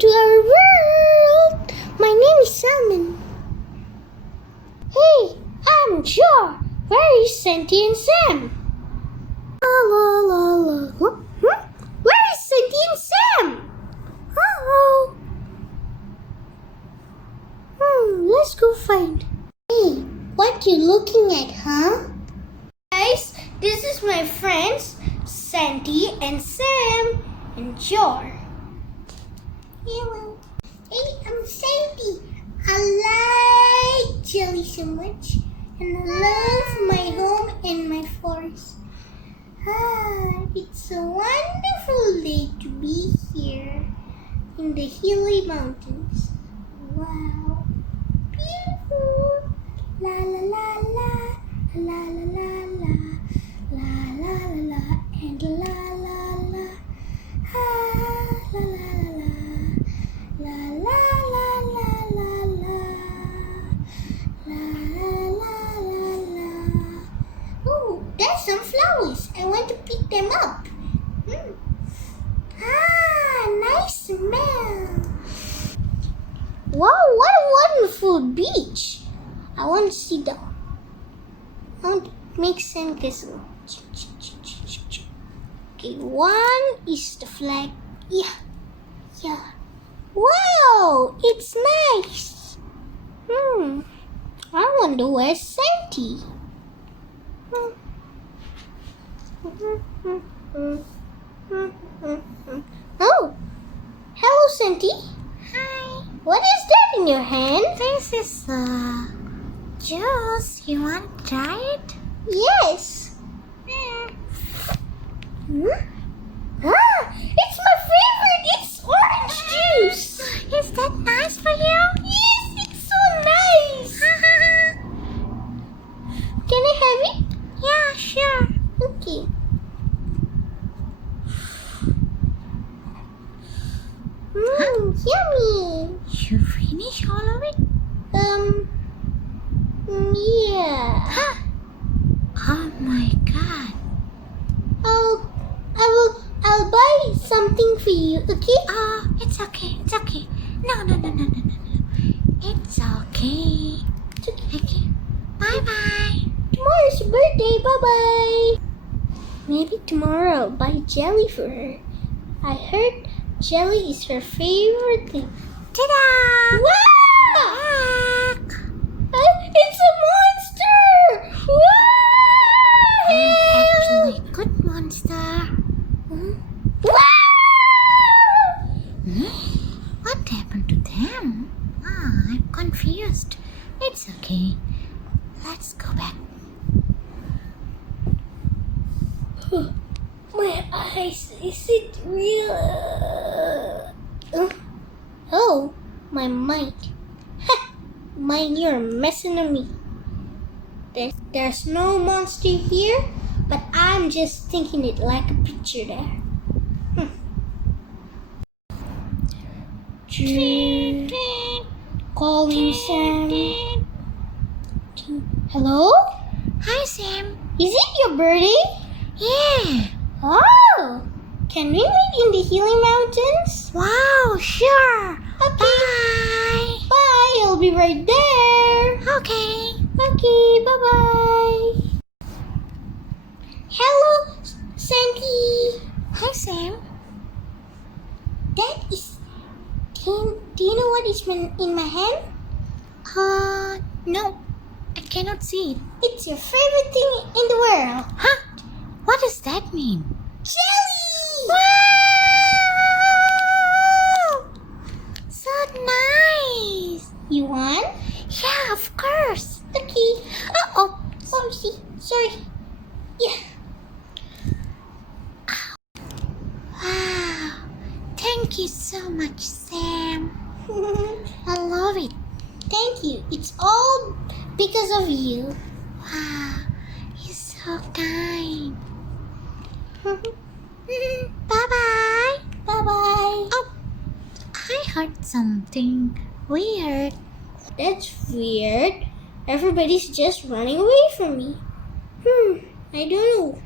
to our world. My name is Salmon. Hey, I'm Jar. Where is Santy and Sam? La la la la. Where is Santy and Sam? Oh. Let's go find. Hey, what you looking at, huh? Guys, this is my friends Santy and Sam and Jar. Hello. Hey, I'm Santy. I like jelly so much, and I love my home and my forest. It's a wonderful day to be here in the hilly mountains. Wow, beautiful. La la la la, la la la la, la la la la, and la la la. La la la la, la la la la la, la la la la la. Oh, there's some flowers. I want to pick them up. Nice smell. Wow, what a wonderful beach. I want to sit down. I want to make sandcastle. Okay, one is the flag. Yeah. Wow, it's nice. I wonder where's Santy. Oh, hello, Santy. Hi. What is that in your hand? This is juice. You want to try it? Yes. It's my favorite. It's orange juice. Is that nice for you? Yes, it's so nice. Can I have it? Yeah, sure. Okay. Yummy. You finish all of it? Yeah. Oh my God. I'll buy something for you, okay? It's okay. It's okay. No. It's okay. Okay. Bye. Tomorrow's her birthday. Bye. Maybe tomorrow I'll buy jelly for her. I heard jelly is her favorite thing. Ta-da! Wow! It's a monster! Wow! I'm actually a good monster. Wow! What happened to them? I'm confused. It's okay. Let's go back. My eyes, is it real? Oh, my mind. Mind, you're messing with me. There's no monster here, but I'm just thinking it like a picture there. Calling Sam. Hello? Hi, Sam. Is it your birthday? Yeah. Oh! Can we meet in the hilly mountains? Wow, sure. Okay. Bye. Bye. I'll be right there. Okay. Okay. Bye-bye. Hello, Santy. Hi, Sam. That is... Do you know what is in my hand? No. I cannot see it. It's your favorite thing in the world. Huh? What does that mean? Jelly! Wow! So nice. You want? Yeah, of course. Okay. Uh-oh. Sorry. Yeah. Wow. Thank you so much, Sam. I love it. Thank you. It's all because of you. Wow. You're so kind. Bye-bye. Bye-bye. Oh, I heard something weird. That's weird. Everybody's just running away from me. I don't know.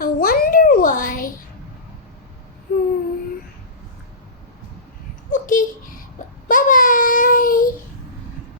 I wonder why. Okay. Santy.